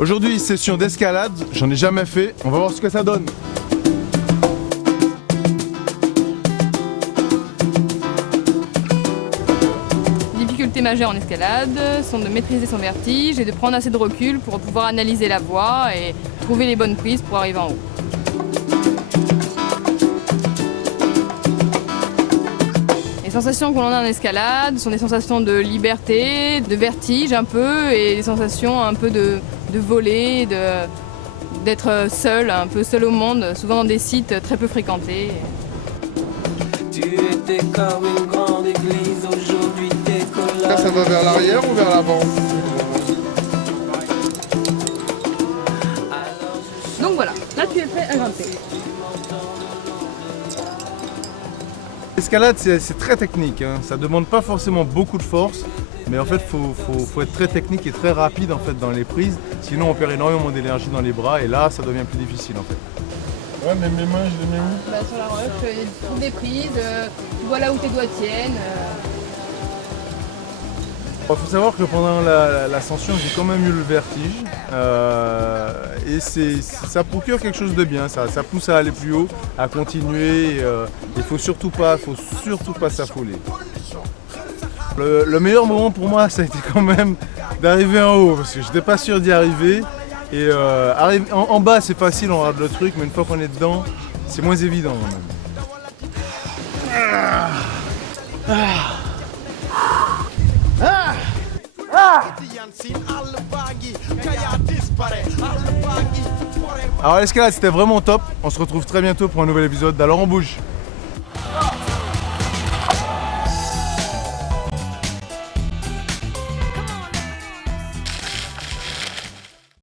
Aujourd'hui, session d'escalade, j'en ai jamais fait, on va voir ce que ça donne. Les difficultés majeures en escalade sont de maîtriser son vertige et de prendre assez de recul pour pouvoir analyser la voie et trouver les bonnes prises pour arriver en haut. Les sensations qu'on a en escalade sont des sensations de liberté, de vertige un peu et des sensations un peu de voler, d'être seul, un peu seul au monde, souvent dans des sites très peu fréquentés. Tu étais comme une grande église, aujourd'hui t'es collé. Là, ça va vers l'arrière ou vers l'avant? Donc voilà, là tu es prêt à grimper. L'escalade, c'est très technique, hein. Ça demande pas forcément beaucoup de force, mais en fait, faut être très technique et très rapide en fait dans les prises, sinon on perd énormément d'énergie dans les bras et là, ça devient plus difficile en fait. Ouais, mais mes mains, je les mets où? Sur la roche, tu trouves des prises, tu vois là où tes doigts tiennent. Il faut savoir que pendant l'ascension, j'ai quand même eu le vertige et ça procure quelque chose de bien, ça pousse à aller plus haut, à continuer. Il faut surtout pas s'affoler. Le meilleur moment pour moi, ça a été quand même d'arriver en haut parce que j'étais pas sûr d'y arriver. Et en bas, c'est facile, on rate le truc, mais une fois qu'on est dedans, c'est moins évident même. Alors l'escalade c'était vraiment top, on se retrouve très bientôt pour un nouvel épisode d'Alors on bouge.